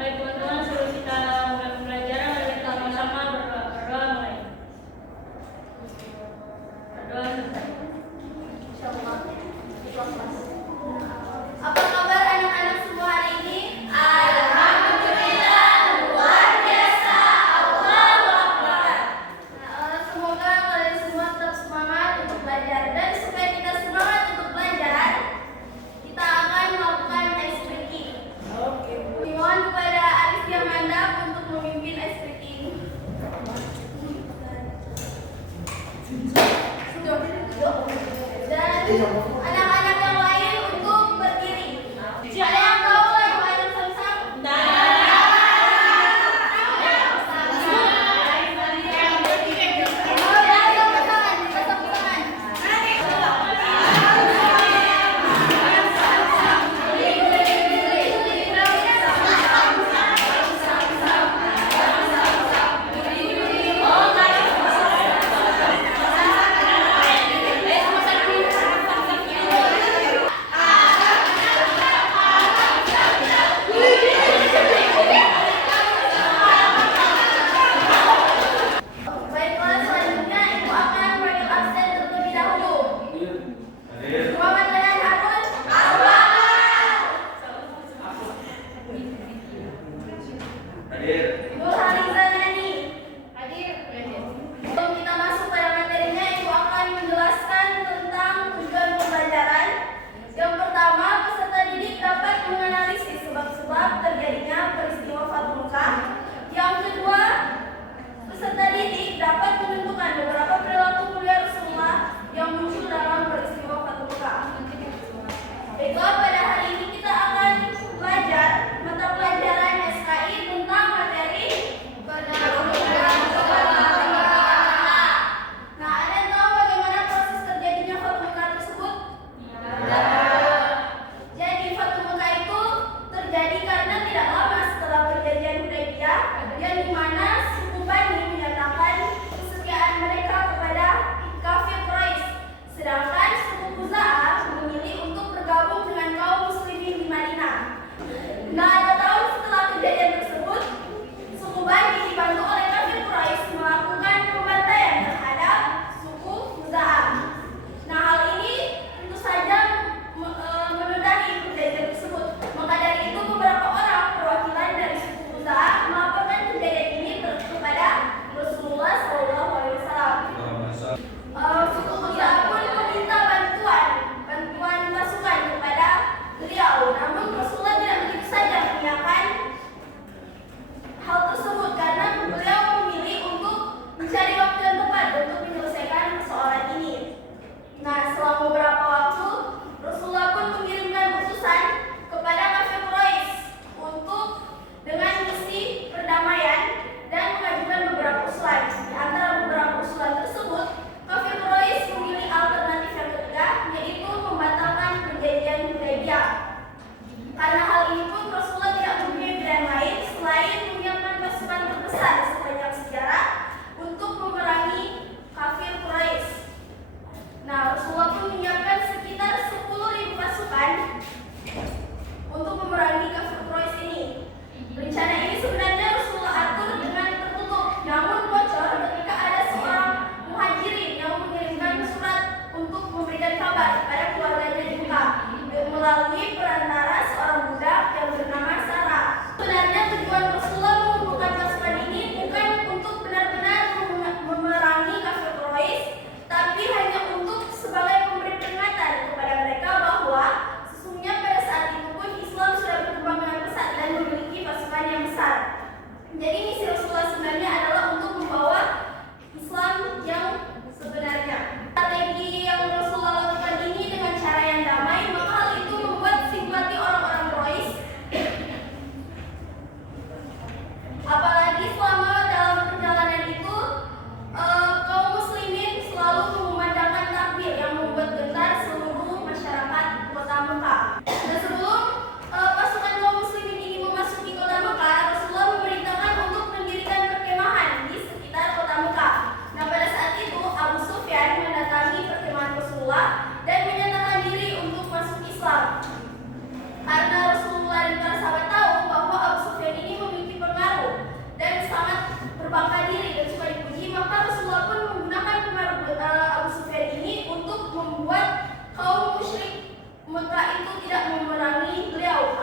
Baik teman-teman, sebelum kita mulai pembelajaran, mari kita sama-sama berdoa mulai. Berdoa sebentar. Apa kabar anak-anak semua hari ini? Semoga kalian semua tetap semangat untuk belajar, dan supaya kita semangat untuk belajar, kita akan melakukan ice breaking. Dimohon kepada Arif Yamanda untuk memimpin ice breaking. Dan anak-anak yang lain untuk berdiri. Ada yang tahu lagu Alam Samsam? Baiklah, selanjutnya Ibu akan panggil absen terlebih dahulu. Muhammad Rayhan Harun. Nur Haliza Nani. Sebelum kita masuk pada materinya, Ibu akan menjelaskan tentang tujuan pembelajaran. Yang pertama, peserta didik dapat menganalisis sebab-sebab terjadinya peristiwa Fathul Mekah. Yang kedua, peserta didik dapat menentukan beberapa perilaku mulia Rasulullah yang muncul dalam peristiwa Fathul Mekah. Baiklah, pada hari ini kita akan belajar mata pelajaran SKI tentang materi Nah, ada yang tahu bagaimana proses terjadinya Fathul Mekah tersebut? Jadi Fathul Mekah itu terjadi karena tidak lama setelah perjanjian Hudaybiyah, yang dimana suku Bani menyatakan kesetiaan mereka kepada kafir Quraisy, sedangkan suku Khuza'ah memilih untuk bergabung dengan kaum muslimin di Madinah. Nah, 2 tahun setelah kejadian tersebut, suku Bani dibantu oleh kafir Quraisy melakukan pembantaian terhadap suku Khuza'ah. Nah, hal ini tentu saja menodai perjanjian tersebut. Maka dari itu beberapa orang perwakilan dari suku Khuza'ah melaporkan kejadian ini melupakan diri dan suka dipuji, maka Rasulullah pun menggunakan pengaruh Abu Sufyan ini untuk membuat kaum musyrik Mekah itu tidak memerangi beliau.